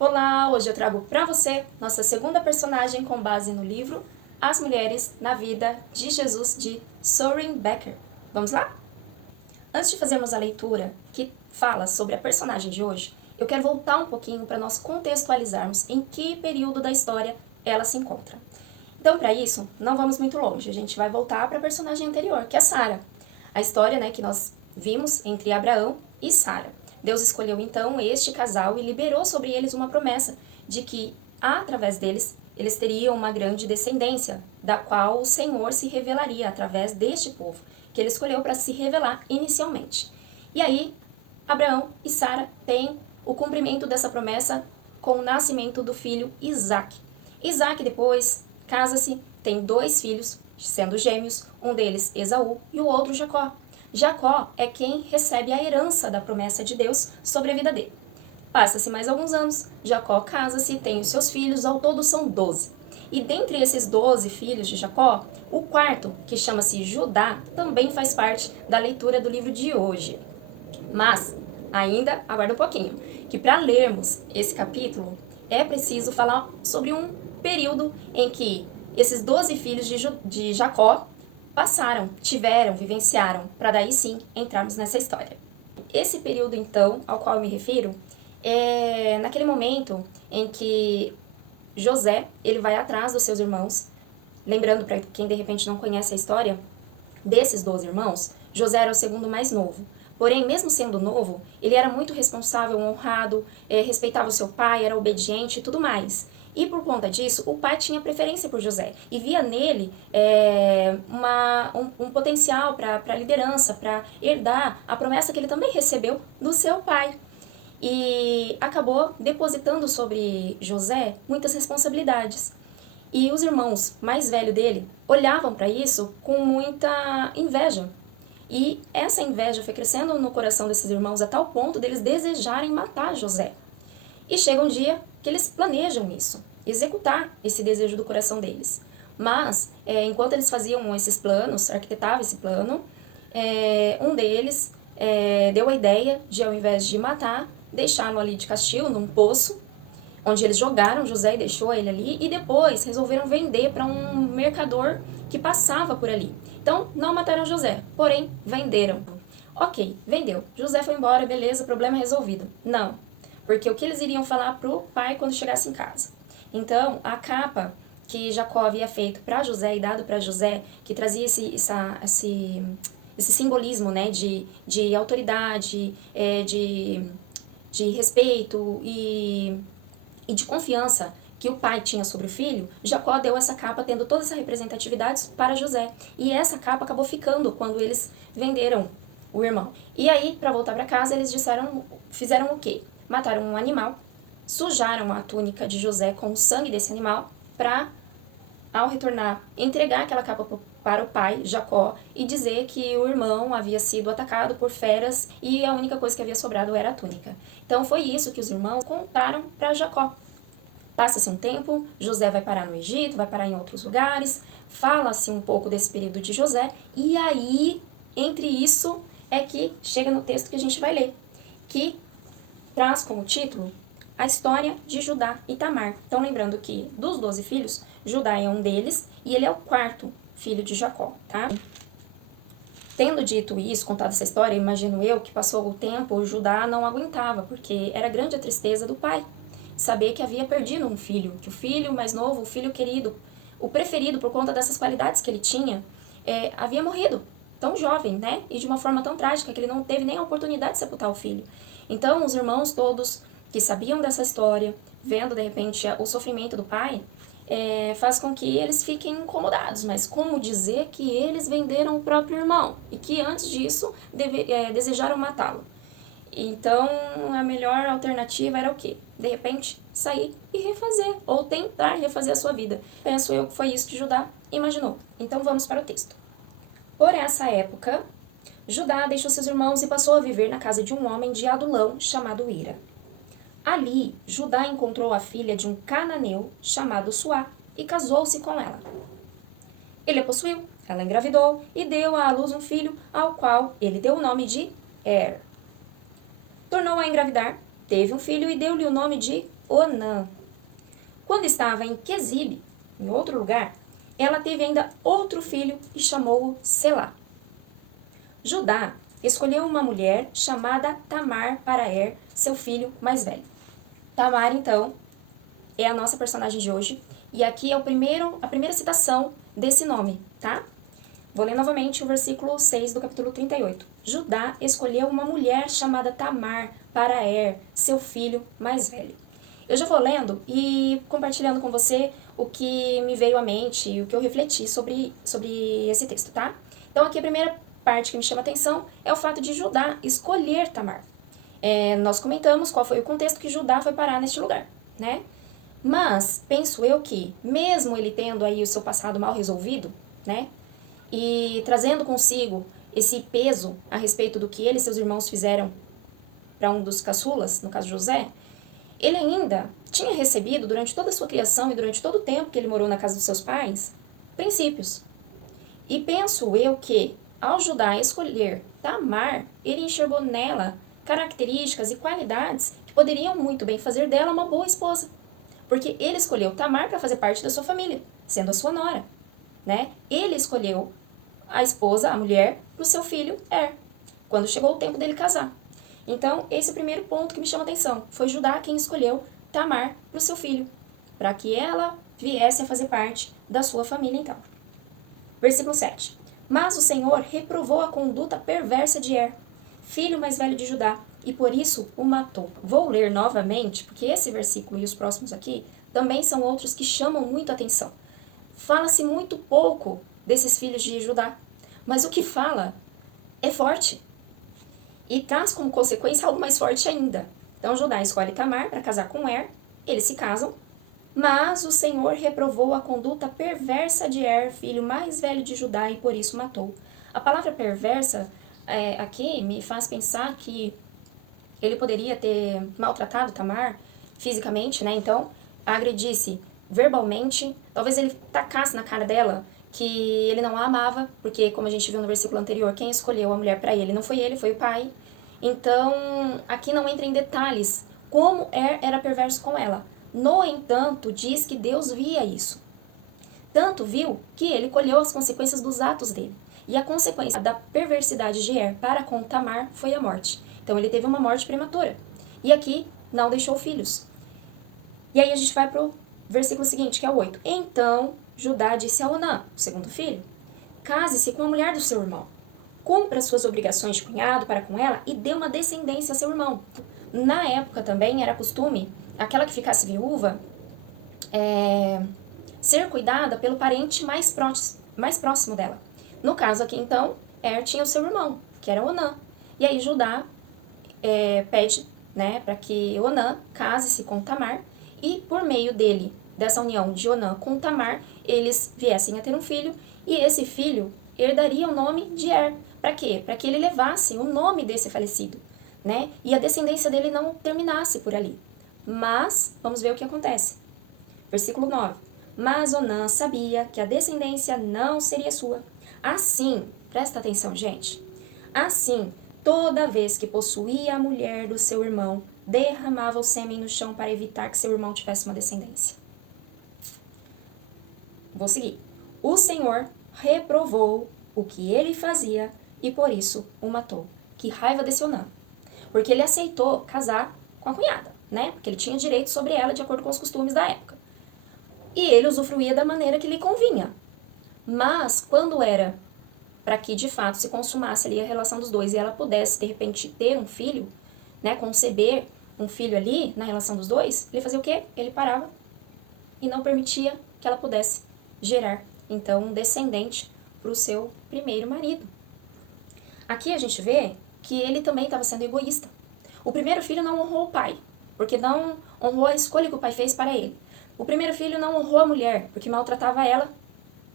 Olá, hoje eu trago para você nossa segunda personagem com base no livro As Mulheres na Vida de Jesus, de Soren Becker. Vamos lá? Antes de fazermos a leitura que fala sobre a personagem de hoje, eu quero voltar um pouquinho para nós contextualizarmos em que período da história ela se encontra. Então, para isso, não vamos muito longe, a gente vai voltar para a personagem anterior, que é Sara. A história, que nós vimos entre Abraão e Sara. Deus escolheu então este casal e liberou sobre eles uma promessa de que, através deles, eles teriam uma grande descendência, da qual o Senhor se revelaria através deste povo, que ele escolheu para se revelar inicialmente. E aí, Abraão e Sara têm o cumprimento dessa promessa com o nascimento do filho Isaac. Isaac depois casa-se, tem 2 filhos, sendo gêmeos, um deles Esaú e o outro Jacó. Jacó é quem recebe a herança da promessa de Deus sobre a vida dele. Passa-se mais alguns anos, Jacó casa-se, tem os seus filhos, ao todo são 12. E dentre esses 12 filhos de Jacó, o quarto, que chama-se Judá, também faz parte da leitura do livro de hoje. Mas, ainda, aguarda um pouquinho, que para lermos esse capítulo, é preciso falar sobre um período em que esses 12 filhos de Jacó vivenciaram, para daí sim entrarmos nessa história. Esse período, então, ao qual eu me refiro, é naquele momento em que José, ele vai atrás dos seus irmãos. Lembrando, para quem de repente não conhece a história, desses 12 irmãos, José era o segundo mais novo. Porém, mesmo sendo novo, ele era muito responsável, honrado, respeitava o seu pai, era obediente e tudo mais. E por conta disso, o pai tinha preferência por José e via nele um potencial para a liderança, para herdar a promessa que ele também recebeu do seu pai. E acabou depositando sobre José muitas responsabilidades. E os irmãos mais velhos dele olhavam para isso com muita inveja. E essa inveja foi crescendo no coração desses irmãos a tal ponto deles desejarem matar José. E chega um dia que eles planejam isso, executar esse desejo do coração deles. Mas, enquanto eles faziam esses planos, arquitetavam esse plano, um deles deu a ideia de, ao invés de matar, deixá-lo ali de castigo, num poço, onde eles jogaram José e deixou ele ali, e depois resolveram vender para um mercador que passava por ali. Então, não mataram José, porém, venderam. Ok, vendeu. José foi embora, beleza, problema resolvido. Não, porque o que eles iriam falar pro pai quando chegasse em casa? Então, a capa que Jacó havia feito para José e dado para José, que trazia esse simbolismo, de autoridade, de respeito e de confiança que o pai tinha sobre o filho, Jacó deu essa capa tendo toda essa representatividade para José. E essa capa acabou ficando quando eles venderam o irmão. E aí, para voltar para casa, eles fizeram o quê? Mataram um animal, sujaram a túnica de José com o sangue desse animal para, ao retornar, entregar aquela capa para o pai, Jacó, e dizer que o irmão havia sido atacado por feras e a única coisa que havia sobrado era a túnica. Então foi isso que os irmãos contaram para Jacó. Passa-se um tempo, José vai parar no Egito, vai parar em outros lugares, fala-se um pouco desse período de José, e aí, entre isso, é que chega no texto que a gente vai ler, que traz como título a história de Judá e Tamar. Então, lembrando que dos 12 filhos, Judá é um deles e ele é o quarto filho de Jacó, tá? Tendo dito isso, contado essa história, imagino eu que passou o tempo, Judá não aguentava, porque era grande a tristeza do pai, saber que havia perdido um filho, que o filho mais novo, o filho querido, o preferido por conta dessas qualidades que ele tinha, havia morrido tão jovem, e de uma forma tão trágica que ele não teve nem a oportunidade de sepultar o filho. Então, os irmãos todos que sabiam dessa história, vendo de repente o sofrimento do pai, faz com que eles fiquem incomodados. Mas como dizer que eles venderam o próprio irmão e que antes disso desejaram matá-lo? Então, a melhor alternativa era o quê? De repente, sair e refazer, ou tentar refazer a sua vida. Penso eu que foi isso que Judá imaginou. Então, vamos para o texto. Por essa época, Judá deixou seus irmãos e passou a viver na casa de um homem de Adulão chamado Ira. Ali, Judá encontrou a filha de um cananeu chamado Suá e casou-se com ela. Ele a possuiu, ela engravidou e deu à luz um filho, ao qual ele deu o nome de Er. Tornou a engravidar, teve um filho e deu-lhe o nome de Onã. Quando estava em Quezibe, em outro lugar, ela teve ainda outro filho e chamou-o Selá. Judá escolheu uma mulher chamada Tamar para seu filho mais velho. Tamar, então, é a nossa personagem de hoje. E aqui é a primeira citação desse nome, tá? Vou ler novamente o versículo 6 do capítulo 38. Judá escolheu uma mulher chamada Tamar para seu filho mais velho. Eu já vou lendo e compartilhando com você o que me veio à mente e o que eu refleti sobre esse texto, tá? Então aqui a primeira parte que me chama a atenção é o fato de Judá escolher Tamar. Nós comentamos qual foi o contexto que Judá foi parar neste lugar, né? Mas penso eu que, mesmo ele tendo aí o seu passado mal resolvido, né? E trazendo consigo esse peso a respeito do que ele e seus irmãos fizeram para um dos caçulas, no caso José, ele ainda tinha recebido, durante toda a sua criação e durante todo o tempo que ele morou na casa dos seus pais, princípios. E penso eu que, ao Judá escolher Tamar, ele enxergou nela características e qualidades que poderiam muito bem fazer dela uma boa esposa. Porque ele escolheu Tamar para fazer parte da sua família, sendo a sua nora, né? Ele escolheu a esposa, a mulher, para o seu filho quando chegou o tempo dele casar. Então, esse é o primeiro ponto que me chama a atenção. Foi Judá quem escolheu Tamar para o seu filho, para que ela viesse a fazer parte da sua família, então. Versículo 7. Mas o Senhor reprovou a conduta perversa de filho mais velho de Judá, e por isso o matou. Vou ler novamente, porque esse versículo e os próximos aqui também são outros que chamam muito a atenção. Fala-se muito pouco desses filhos de Judá, mas o que fala é forte. E traz como consequência algo mais forte ainda. Então Judá escolhe Tamar para casar com eles se casam, mas o Senhor reprovou a conduta perversa de filho mais velho de Judá, e por isso matou. A palavra perversa aqui me faz pensar que ele poderia ter maltratado Tamar fisicamente, né? Então, agredisse verbalmente, talvez ele tacasse na cara dela que ele não a amava, porque, como a gente viu no versículo anterior, quem escolheu a mulher para ele não foi ele, foi o pai. Então, aqui não entra em detalhes como era perverso com ela. No entanto, diz que Deus via isso. Tanto viu que ele colheu as consequências dos atos dele. E a consequência da perversidade de para com Tamar foi a morte. Então, ele teve uma morte prematura. E aqui, não deixou filhos. E aí a gente vai para o versículo seguinte, que é o 8. Então, Judá disse a Onã, o segundo filho, case-se com a mulher do seu irmão. Cumpra suas obrigações de cunhado para com ela e dê uma descendência a seu irmão. Na época também era costume, aquela que ficasse viúva, ser cuidada pelo parente mais próximo dela. No caso aqui, então, tinha o seu irmão, que era Onã. E aí Judá pede, né, para que Onã case-se com Tamar e por meio dessa união de Onã com Tamar, eles viessem a ter um filho e esse filho herdaria o nome de Para quê? Para que ele levasse o nome desse falecido, né? E a descendência dele não terminasse por ali. Mas, vamos ver o que acontece. Versículo 9. Mas Onã sabia que a descendência não seria sua. Assim, presta atenção, gente. Assim, toda vez que possuía a mulher do seu irmão, derramava o sêmen no chão para evitar que seu irmão tivesse uma descendência. Vou seguir. O Senhor reprovou o que ele fazia e por isso o matou. Que raiva desse Onã. Porque ele aceitou casar com a cunhada, né? Porque ele tinha direito sobre ela de acordo com os costumes da época. E ele usufruía da maneira que lhe convinha. Mas quando era para que de fato se consumasse ali a relação dos dois e ela pudesse de repente ter um filho, né, conceber um filho ali na relação dos dois, ele fazia o quê? Ele parava e não permitia que ela pudesse gerar, então, um descendente para o seu primeiro marido. Aqui a gente vê que ele também estava sendo egoísta. O primeiro filho não honrou o pai, porque não honrou a escolha que o pai fez para ele. O primeiro filho não honrou a mulher, porque maltratava ela,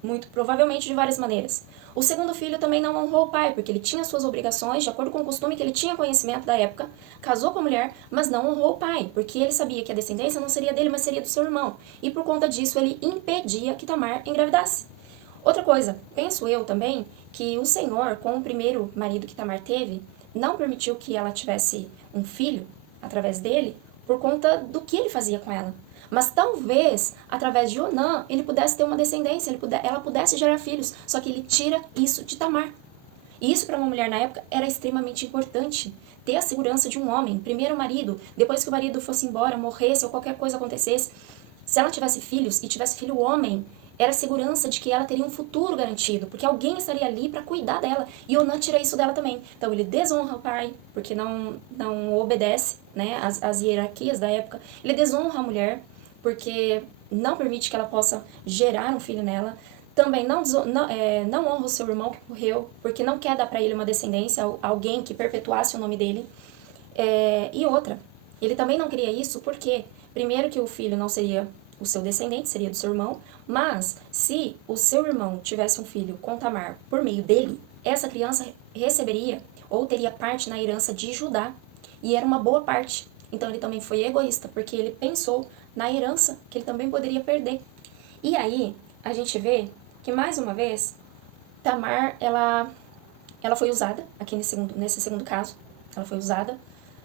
muito provavelmente de várias maneiras. O segundo filho também não honrou o pai, porque ele tinha suas obrigações, de acordo com o costume que ele tinha conhecimento da época, casou com a mulher, mas não honrou o pai, porque ele sabia que a descendência não seria dele, mas seria do seu irmão. E por conta disso, ele impedia que Tamar engravidasse. Outra coisa, penso eu também, que o Senhor, com o primeiro marido que Tamar teve, não permitiu que ela tivesse um filho através dele, por conta do que ele fazia com ela. Mas talvez, através de Onã, ele pudesse ter uma descendência, ela pudesse gerar filhos. Só que ele tira isso de Tamar. E isso para uma mulher na época era extremamente importante. Ter a segurança de um homem, primeiro o marido, depois que o marido fosse embora, morresse ou qualquer coisa acontecesse. Se ela tivesse filhos e tivesse filho homem, era a segurança de que ela teria um futuro garantido, porque alguém estaria ali para cuidar dela. E Onã tira isso dela também. Então ele desonra o pai, porque não obedece, né, as hierarquias da época. Ele desonra a mulher, porque não permite que ela possa gerar um filho nela. Também não honra o seu irmão que morreu, porque não quer dar para ele uma descendência, alguém que perpetuasse o nome dele. E outra, ele também não queria isso porque, primeiro, que o filho não seria o seu descendente, seria do seu irmão, mas se o seu irmão tivesse um filho com Tamar por meio dele, essa criança receberia ou teria parte na herança de Judá, e era uma boa parte. Então ele também foi egoísta, porque ele pensou na herança que ele também poderia perder. E aí, a gente vê que, mais uma vez, Tamar, ela foi usada, aqui nesse segundo caso, ela foi usada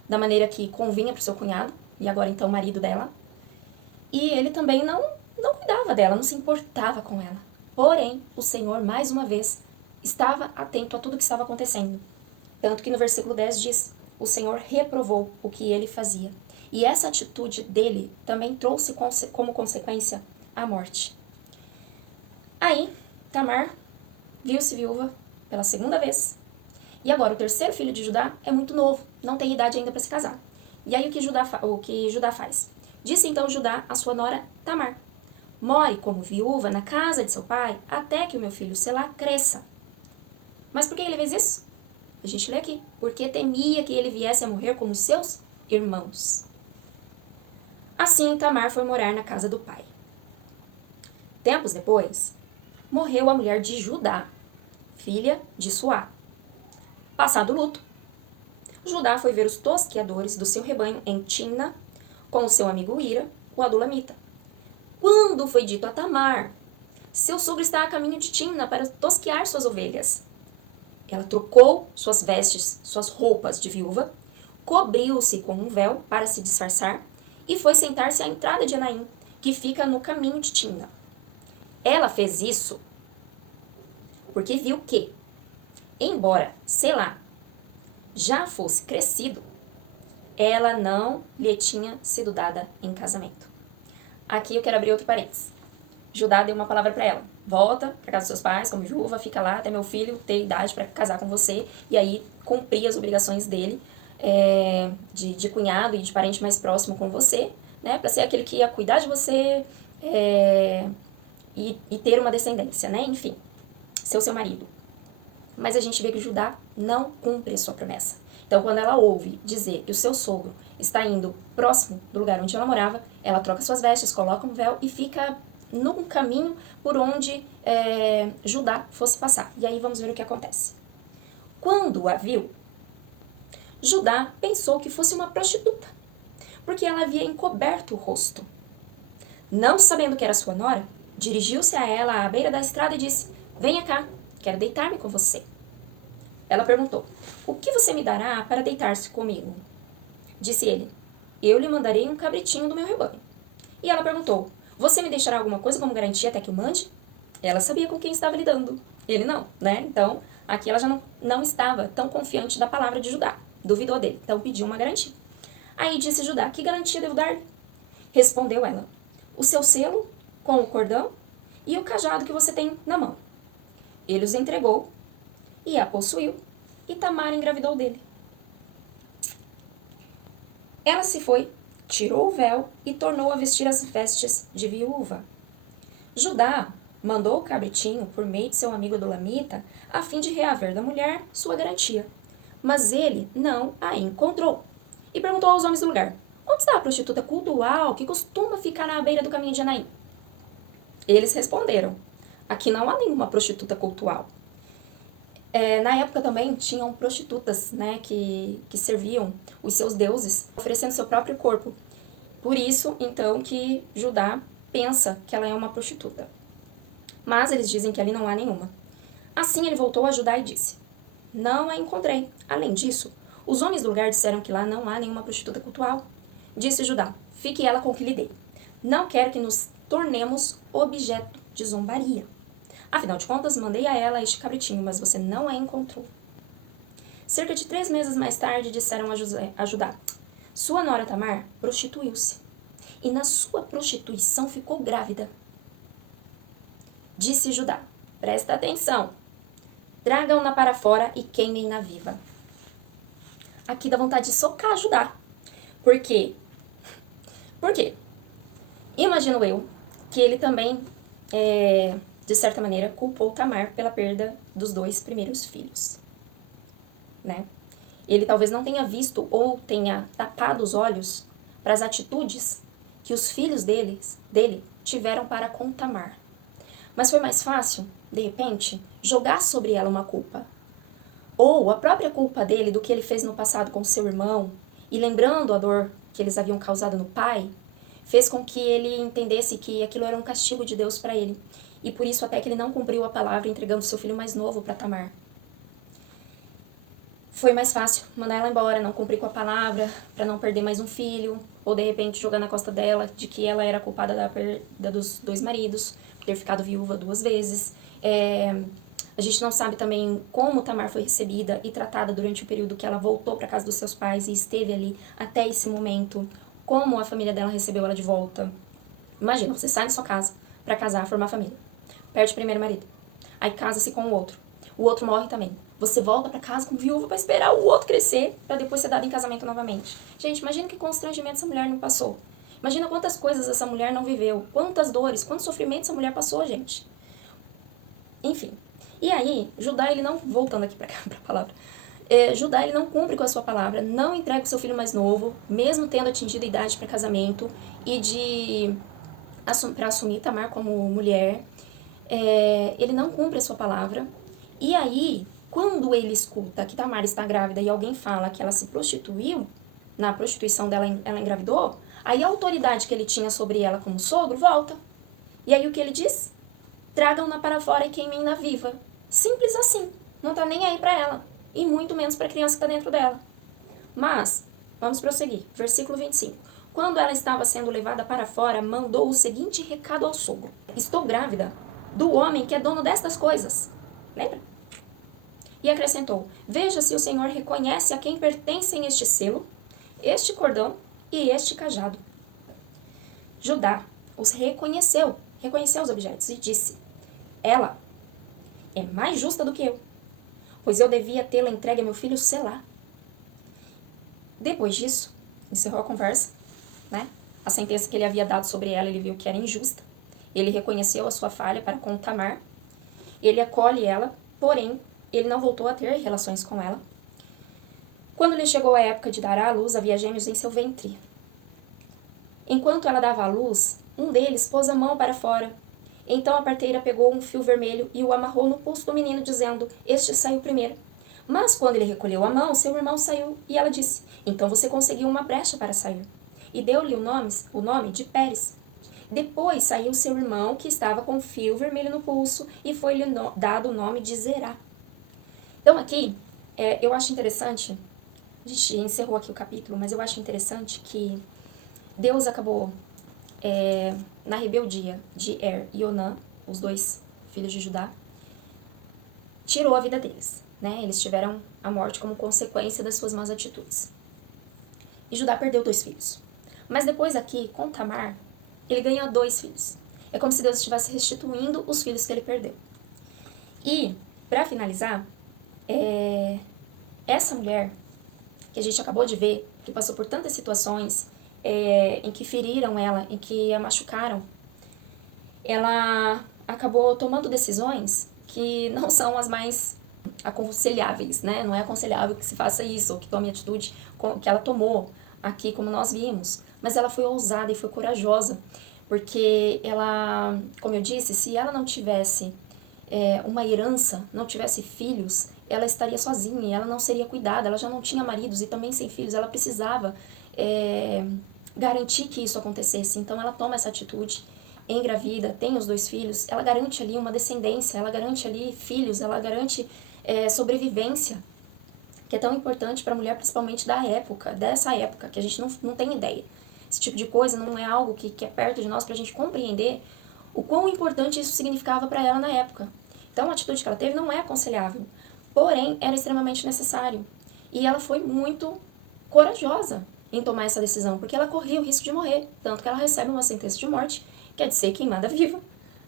da maneira que convinha para o seu cunhado, e agora então marido dela, e ele também não cuidava dela, não se importava com ela. Porém, o Senhor, mais uma vez, estava atento a tudo que estava acontecendo. Tanto que no versículo 10 diz, o Senhor reprovou o que ele fazia. E essa atitude dele também trouxe como consequência a morte. Aí, Tamar viu-se viúva pela segunda vez. E agora, o terceiro filho de Judá é muito novo, não tem idade ainda para se casar. E aí, o que Judá faz? Disse então Judá à sua nora Tamar, more como viúva na casa de seu pai, até que o meu filho Selá cresça. Mas por que ele fez isso? A gente lê aqui, porque temia que ele viesse a morrer como seus irmãos. Assim, Tamar foi morar na casa do pai. Tempos depois, morreu a mulher de Judá, filha de Suá. Passado o luto, Judá foi ver os tosqueadores do seu rebanho em Timna, com o seu amigo Ira, o adulamita. Quando foi dito a Tamar, seu sogro está a caminho de Timna para tosquear suas ovelhas. Ela trocou suas vestes, suas roupas de viúva, cobriu-se com um véu para se disfarçar e foi sentar-se à entrada de Enaim, que fica no caminho de Timna. Ela fez isso porque viu que, embora Selá já fosse crescido, ela não lhe tinha sido dada em casamento. Aqui eu quero abrir outro parênteses. Judá deu uma palavra para ela. Volta para casa dos seus pais como viúva, fica lá até meu filho ter idade para casar com você e aí cumprir as obrigações dele de cunhado e de parente mais próximo com você, né, para ser aquele que ia cuidar de você e ter uma descendência, né, enfim, ser o seu marido. Mas a gente vê que Judá não cumpre a sua promessa. Então, quando ela ouve dizer que o seu sogro está indo próximo do lugar onde ela morava, ela troca suas vestes, coloca um véu e fica num caminho por onde Judá fosse passar. E aí vamos ver o que acontece. Quando a viu, Judá pensou que fosse uma prostituta, porque ela havia encoberto o rosto. Não sabendo que era sua nora, dirigiu-se a ela à beira da estrada e disse, venha cá, quero deitar-me com você. Ela perguntou, o que você me dará para deitar-se comigo? Disse ele, eu lhe mandarei um cabritinho do meu rebanho. E ela perguntou, você me deixará alguma coisa como garantia até que eu mande? Ela sabia com quem estava lidando. Ele não, né? Então, aqui ela já não estava tão confiante da palavra de Judá. Duvidou dele, então pediu uma garantia. Aí disse Judá, que garantia devo dar-lhe? Respondeu ela, o seu selo com o cordão e o cajado que você tem na mão. Ele os entregou e a possuiu, e Tamar engravidou dele. Ela se foi, tirou o véu e tornou a vestir as vestes de viúva. Judá mandou o cabritinho por meio de seu amigo Adulamita, a fim de reaver da mulher sua garantia. Mas ele não a encontrou. E perguntou aos homens do lugar, onde está a prostituta cultual que costuma ficar na beira do caminho de Enaim? Eles responderam, aqui não há nenhuma prostituta cultual. Na época também tinham prostitutas, né, que serviam os seus deuses, oferecendo seu próprio corpo. Por isso, então, que Judá pensa que ela é uma prostituta. Mas eles dizem que ali não há nenhuma. Assim ele voltou a Judá e disse, não a encontrei. Além disso, os homens do lugar disseram que lá não há nenhuma prostituta cultual. Disse Judá: fique ela com o que lhe dei. Não quero que nos tornemos objeto de zombaria. Afinal de contas, mandei a ela este cabritinho, mas você não a encontrou. Cerca de 3 meses mais tarde, disseram a Judá: sua nora Tamar prostituiu-se, e na sua prostituição ficou grávida. Disse Judá: presta atenção, tragam-na para fora e queimem-na viva. Aqui dá vontade de socar Judá. Por quê? Por quê? Imagino eu que ele também, de certa maneira, culpou Tamar pela perda dos 2 primeiros filhos. Né? Ele talvez não tenha visto ou tenha tapado os olhos para as atitudes que os filhos dele tiveram para com Tamar. Mas foi mais fácil, de repente, jogar sobre ela uma culpa. Ou a própria culpa dele do que ele fez no passado com seu irmão, e lembrando a dor que eles haviam causado no pai, fez com que ele entendesse que aquilo era um castigo de Deus para ele. E por isso até que ele não cumpriu a palavra entregando seu filho mais novo para Tamar. Foi mais fácil mandar ela embora, não cumprir com a palavra, para não perder mais um filho, ou de repente jogar na costa dela de que ela era culpada da perda dos 2 maridos, por ter ficado viúva 2 vezes. A gente não sabe também como Tamar foi recebida e tratada durante o período que ela voltou para casa dos seus pais e esteve ali até esse momento, como a família dela recebeu ela de volta. Imagina, você sai da sua casa para casar, formar família, perde o primeiro marido, aí casa-se com o outro morre também. Você volta para casa com viúva para esperar o outro crescer, para depois ser dado em casamento novamente. Gente, imagina que constrangimento essa mulher não passou. Imagina quantas coisas essa mulher não viveu, quantas dores, quantos sofrimentos essa mulher passou, gente. Enfim. E aí, Judá, ele não, voltando aqui para a palavra, Judá, ele não cumpre com a sua palavra, não entrega o seu filho mais novo, mesmo tendo atingido a idade para casamento, e para assumir Tamar como mulher. Ele não cumpre a sua palavra. E aí, quando ele escuta que Tamar está grávida e alguém fala que ela se prostituiu, na prostituição dela ela engravidou, aí a autoridade que ele tinha sobre ela como sogro volta. E aí o que ele diz? Tragam-na para fora e queimem-na viva. Simples assim. Não tá nem aí para ela. E muito menos para a criança que está dentro dela. Mas, vamos prosseguir. Versículo 25. Quando ela estava sendo levada para fora, mandou o seguinte recado ao sogro: estou grávida do homem que é dono destas coisas. Lembra? E acrescentou: veja se o Senhor reconhece a quem pertencem este selo, este cordão e este cajado. Judá os reconheceu os objetos e disse: ela é mais justa do que eu, pois eu devia tê-la entregue a meu filho Selá. Depois disso, encerrou a conversa, né? A sentença que ele havia dado sobre ela, ele viu que era injusta. Ele reconheceu a sua falha para com Tamar. Ele acolhe ela, porém, ele não voltou a ter relações com ela. Quando lhe chegou a época de dar à luz, havia gêmeos em seu ventre. Enquanto ela dava à luz, um deles pôs a mão para fora. Então a parteira pegou um fio vermelho e o amarrou no pulso do menino, dizendo: este saiu primeiro. Mas quando ele recolheu a mão, seu irmão saiu, e ela disse: então você conseguiu uma brecha para sair. E deu-lhe o nome de Pérez. Depois saiu seu irmão, que estava com fio vermelho no pulso, e foi-lhe dado o nome de Zerá. Então aqui, eu acho interessante, a gente encerrou aqui o capítulo, mas eu acho interessante que Deus acabou, na rebeldia de e Onã, os 2 filhos de Judá, tirou a vida deles. Né? Eles tiveram a morte como consequência das suas más atitudes. E Judá perdeu 2 filhos. Mas depois aqui, com Tamar, ele ganha 2 filhos. É como se Deus estivesse restituindo os filhos que ele perdeu. E, para finalizar, essa mulher, que a gente acabou de ver, que passou por tantas situações, em que feriram ela, em que a machucaram, ela acabou tomando decisões que não são as mais aconselháveis, né? Não é aconselhável que se faça isso, ou que tome a atitude que ela tomou aqui, como nós vimos. Mas ela foi ousada e foi corajosa, porque ela, como eu disse, se ela não tivesse uma herança, não tivesse filhos, ela estaria sozinha e ela não seria cuidada, ela já não tinha maridos e também sem filhos, ela precisava garantir que isso acontecesse. Então ela toma essa atitude, engravida, tem os 2 filhos, ela garante ali uma descendência, ela garante ali filhos, ela garante sobrevivência, que é tão importante para a mulher, principalmente dessa época, que a gente não tem ideia. esse tipo de coisa não é algo que é perto de nós pra gente compreender o quão importante isso significava para ela na época. Então, a atitude que ela teve não é aconselhável, porém, era extremamente necessário. E ela foi muito corajosa em tomar essa decisão, porque ela corria o risco de morrer, tanto que ela recebe uma sentença de morte, que é de ser queimada viva,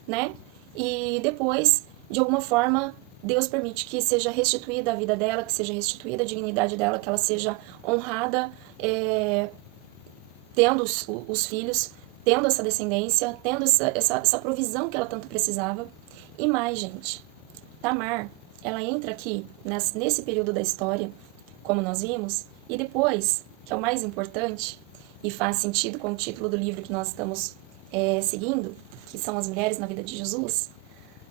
né? E depois, de alguma forma, Deus permite que seja restituída a vida dela, que seja restituída a dignidade dela, que ela seja honrada, tendo os filhos, tendo essa descendência, tendo essa provisão que ela tanto precisava. E mais, gente, Tamar, ela entra aqui nesse período da história, como nós vimos, e depois, que é o mais importante, e faz sentido com o título do livro que nós estamos seguindo, que são as mulheres na vida de Jesus,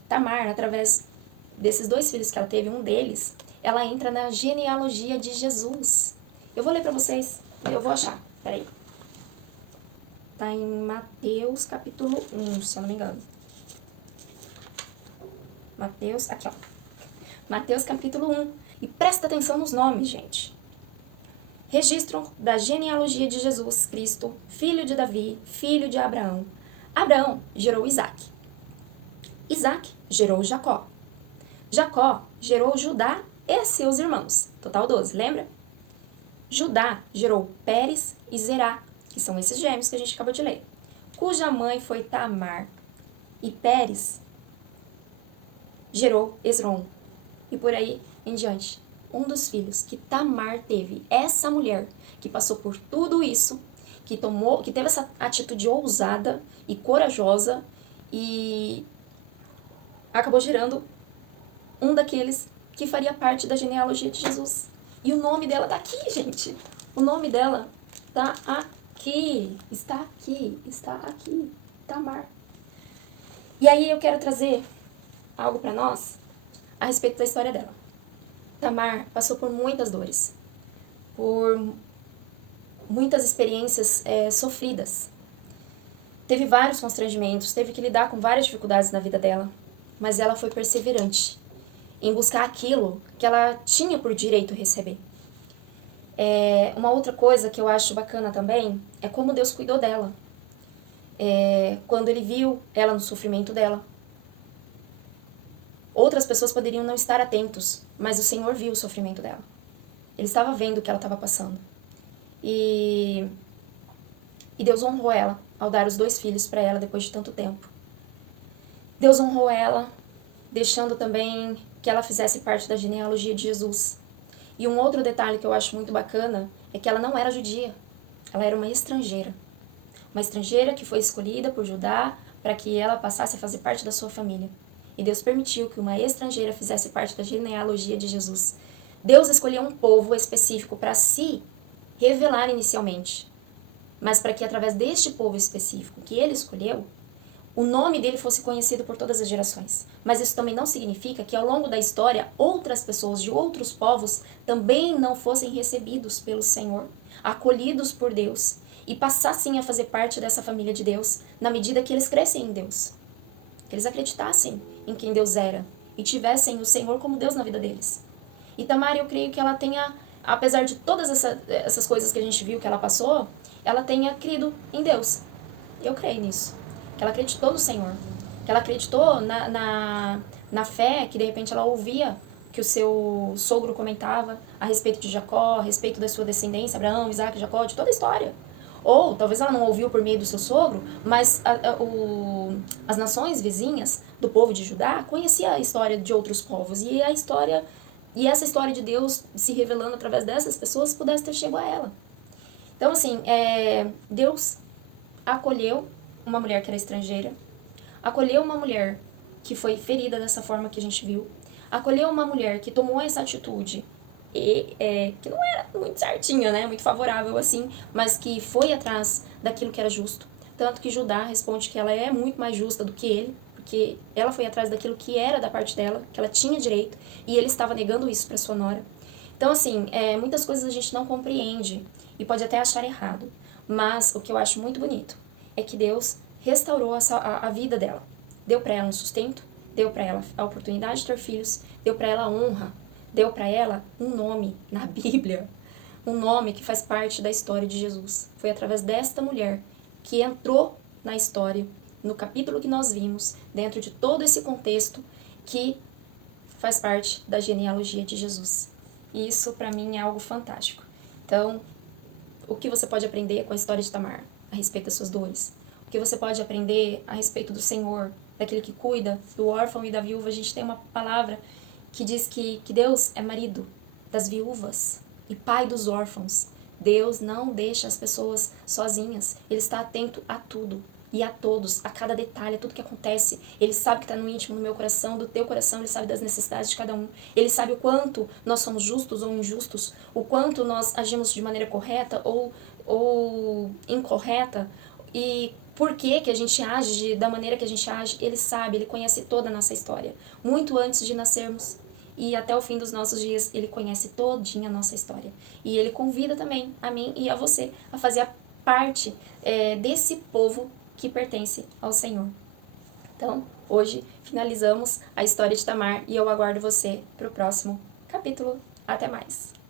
Tamar, através desses 2 filhos que ela teve, um deles, ela entra na genealogia de Jesus. Eu vou ler para vocês, eu vou achar, peraí. Tá em Mateus capítulo 1, se eu não me engano. Mateus, aqui ó. Mateus capítulo 1. E presta atenção nos nomes, gente. Registro da genealogia de Jesus Cristo, filho de Davi, filho de Abraão. Abraão gerou Isaac. Isaac gerou Jacó. Jacó gerou Judá e seus irmãos. Total 12, lembra? Judá gerou Pérez e Zerá, que são esses gêmeos que a gente acabou de ler, cuja mãe foi Tamar. E Pérez gerou Esrom. E por aí em diante. Um dos filhos que Tamar teve, essa mulher que passou por tudo isso, que teve essa atitude ousada e corajosa e acabou gerando um daqueles que faria parte da genealogia de Jesus. E o nome dela tá aqui, gente. O nome dela tá aqui. Está aqui. Está aqui. Tamar. E aí eu quero trazer algo para nós a respeito da história dela. Tamar passou por muitas dores, por muitas experiências sofridas. Teve vários constrangimentos, teve que lidar com várias dificuldades na vida dela, mas ela foi perseverante em buscar aquilo que ela tinha por direito receber. Uma outra coisa que eu acho bacana também é como Deus cuidou dela. Quando ele viu ela no sofrimento dela. Outras pessoas poderiam não estar atentos, mas o Senhor viu o sofrimento dela. Ele estava vendo o que ela estava passando. E Deus honrou ela ao dar os 2 filhos para ela depois de tanto tempo. Deus honrou ela, deixando também que ela fizesse parte da genealogia de Jesus. E um outro detalhe que eu acho muito bacana é que ela não era judia, ela era uma estrangeira. Uma estrangeira que foi escolhida por Judá para que ela passasse a fazer parte da sua família. E Deus permitiu que uma estrangeira fizesse parte da genealogia de Jesus. Deus escolheu um povo específico para se revelar inicialmente, mas para que através deste povo específico que ele escolheu, o nome dele fosse conhecido por todas as gerações. Mas isso também não significa que ao longo da história outras pessoas de outros povos também não fossem recebidos pelo Senhor, acolhidos por Deus e passassem a fazer parte dessa família de Deus na medida que eles crescem em Deus. Que eles acreditassem em quem Deus era e tivessem o Senhor como Deus na vida deles. E Tamar, eu creio que ela tenha, apesar de todas essas coisas que a gente viu que ela passou, ela tenha crido em Deus. Eu creio nisso. Que ela acreditou no Senhor. Que ela acreditou na fé que de repente ela ouvia que o seu sogro comentava a respeito de Jacó, a respeito da sua descendência, Abraão, Isaac, Jacó, de toda a história. Ou talvez ela não ouviu por meio do seu sogro, mas as nações vizinhas do povo de Judá conheciam a história de outros povos. E essa história de Deus se revelando através dessas pessoas pudesse ter chegado a ela. Então, assim, Deus acolheu uma mulher que era estrangeira, acolheu uma mulher que foi ferida dessa forma que a gente viu, acolheu uma mulher que tomou essa atitude que não era muito certinha, né, muito favorável assim, mas que foi atrás daquilo que era justo. Tanto que Judá responde que ela é muito mais justa do que ele, porque ela foi atrás daquilo que era da parte dela, que ela tinha direito, e ele estava negando isso para sua nora. Então, assim, muitas coisas a gente não compreende e pode até achar errado, mas o que eu acho muito bonito é que Deus restaurou a vida dela. Deu para ela um sustento, deu para ela a oportunidade de ter filhos, deu para ela honra, deu para ela um nome na Bíblia. um nome que faz parte da história de Jesus. Foi através desta mulher que entrou na história, no capítulo que nós vimos, dentro de todo esse contexto, que faz parte da genealogia de Jesus. E isso, para mim, é algo fantástico. Então, o que você pode aprender com a história de Tamar a respeito das suas dores? O que você pode aprender a respeito do Senhor, daquele que cuida do órfão e da viúva? A gente tem uma palavra que diz que Deus é marido das viúvas e pai dos órfãos. Deus não deixa as pessoas sozinhas. Ele está atento a tudo e a todos, a cada detalhe, a tudo que acontece. Ele sabe que está no íntimo, no meu coração, do teu coração. Ele sabe das necessidades de cada um. Ele sabe o quanto nós somos justos ou injustos, o quanto nós agimos de maneira correta ou incorreta, e por que a gente age da maneira que a gente age. Ele sabe, ele conhece toda a nossa história, muito antes de nascermos. E até o fim dos nossos dias, ele conhece todinha a nossa história. E ele convida também a mim e a você a fazer parte desse povo que pertence ao Senhor. Então, hoje finalizamos a história de Tamar e eu aguardo você para o próximo capítulo. Até mais!